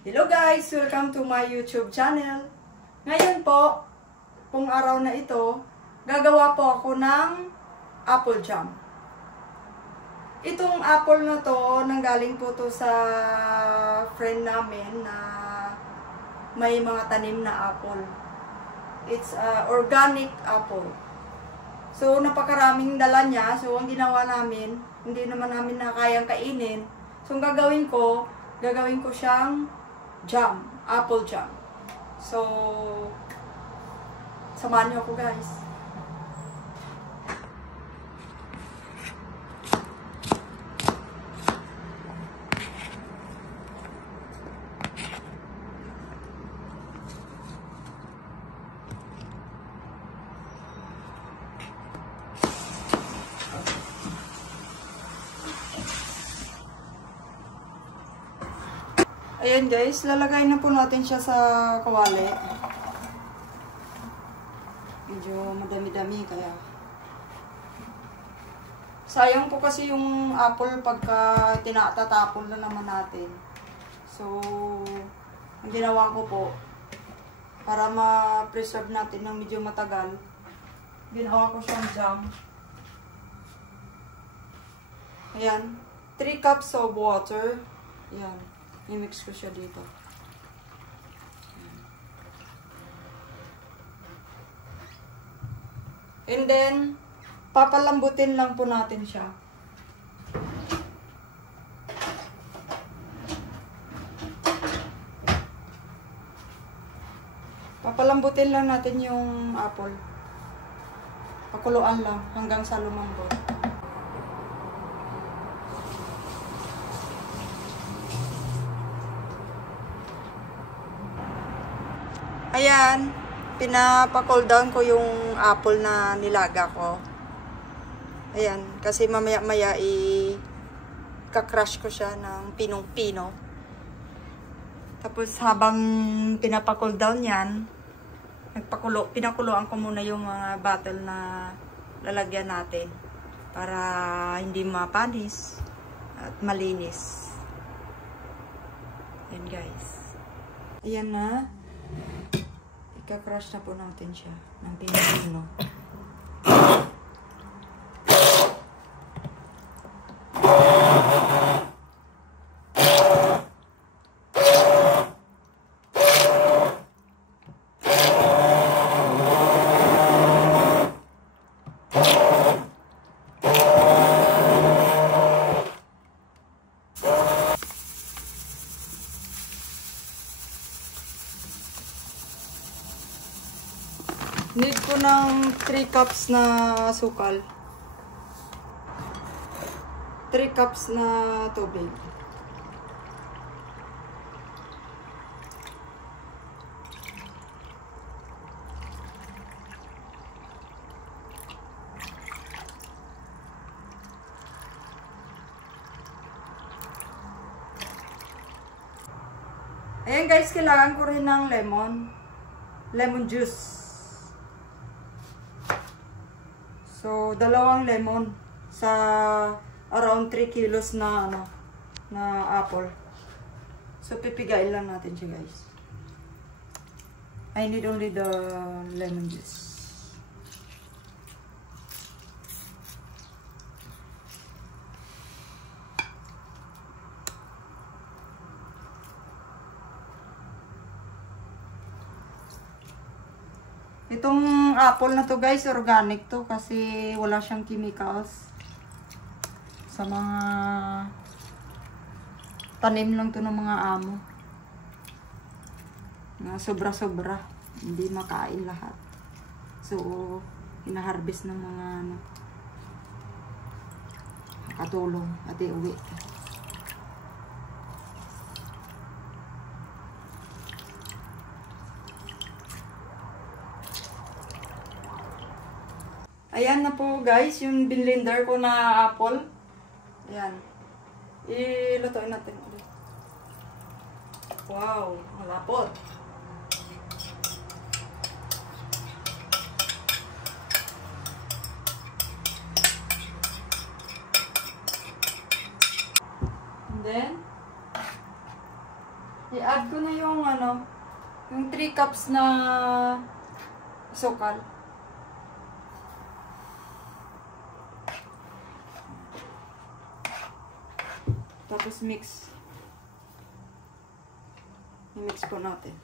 Hello guys! Welcome to my YouTube channel. Ngayon po, kung araw na ito, gagawa po ako ng apple jam. Itong apple na to, nanggaling po to sa friend namin na may mga tanim na apple. It's organic apple. So, napakaraming dala niya. So, ang ginawa namin, hindi naman namin na kayang kainin. So, ang gagawin ko siyang jam, apple jam. So, samahan niyo ako guys. Ayan guys, lalagay na po natin siya sa kawali. Medyo madami-dami kaya. Sayang po kasi yung apple pagka tinatatapon na naman natin. So, ang ginawa ko po, para ma-preserve natin ng medyo matagal, ginawa ko siyang jam. Ayan, 3 cups of water. Ayan. I-mix ko siya dito. And then, papalambutin lang po natin siya. Papalambutin lang natin yung apple. Pakuluan lang hanggang sa lumambot. Ayan, pinapa-cool down ko yung apple na nilaga ko. Ayan, kasi mamaya-maya i-crush ko siya ng pinong-pino. Tapos habang pinapa-cool down yan, pinakuloan ko muna yung mga bottle na lalagyan natin para hindi mapanis at malinis. Ayan guys. Ayan na. Ika-crush na po natin siya ng pinong-pino. Need ko ng 3 cups na sukal. 3 cups na tubig. Ayan guys, kailangan ko rin ng lemon juice. So, 2 lemon sa around 3 kilos na apple. So, pipigain lang natin siya guys. I need only the lemon juice. Itong apple na to guys, organic to kasi wala siyang chemicals. Sa mga tanim lang to ng mga amo. Na sobra-sobra, hindi makain lahat. So, hinaharvest ng mga katulong at iuwi. Ayan na po guys, yung blender ko na apple. Ayan. Ilutuin natin ulit. Wow, malapot. And then, I-add ko na yung ano, yung 3 cups na asukal. Tapos mix. I-mix po natin.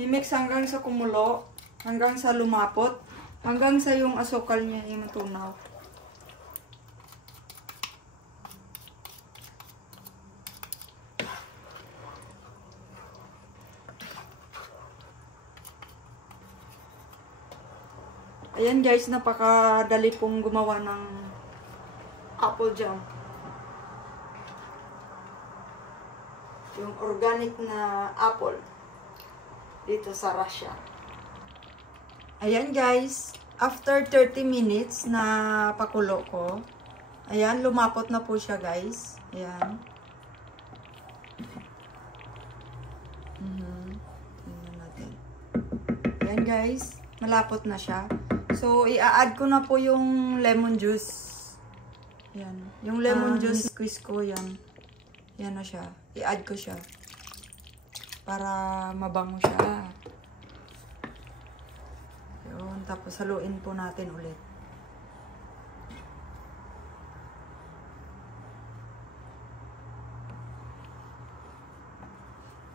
I-mix hanggang sa kumulo, hanggang sa lumapot, hanggang sa yung asukal niya ay matunaw. Ayan guys, napakadali pong gumawa ng apple jam. Yung organic na apple dito sa Russia. Ayan guys, after 30 minutes na pakulo ko, ayan, lumapot na po siya guys. Ayan. Tingnan natin. Ayan guys, malapot na siya. So, i-add ko na po yung lemon juice. Yan. Yung lemon juice, squeeze ko yan. Yan na siya. I-add ko siya. Para mabango siya. Yun. Tapos, haluin po natin ulit.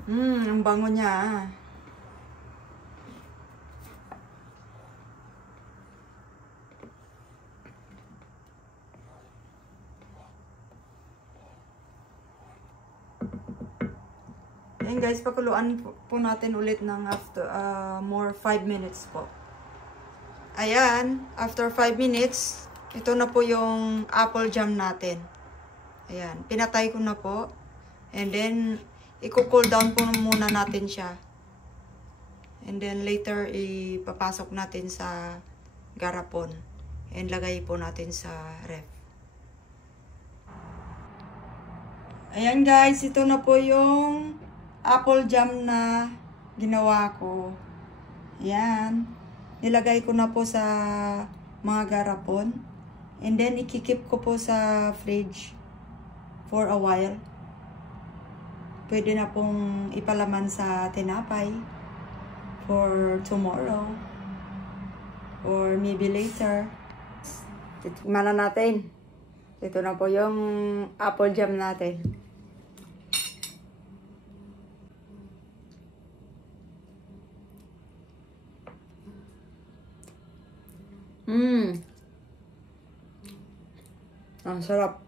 Ang bango niya. Ayan guys, pakuluan po natin ulit ng after more 5 minutes po. Ayan, after 5 minutes, ito na po yung apple jam natin. Ayan, pinatay ko na po. And then, i-cool down po muna natin siya. And then later, ipapasok natin sa garapon. And lagay po natin sa ref. Ayan guys, ito na po yung apple jam na ginawa ko. Ayan. Nilagay ko na po sa mga garapon. And then, ikikip ko po sa fridge for a while. Pwede na pong ipalaman sa tinapay for tomorrow. Or maybe later. Titikman na natin. Ito na po yung apple jam natin. Ang sarap.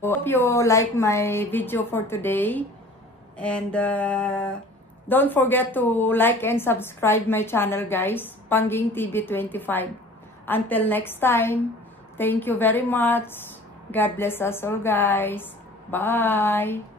Hope you like my video for today. And don't forget to like and subscribe my channel guys. Pangging TV 25. Until next time. Thank you very much. God bless us all guys. Bye.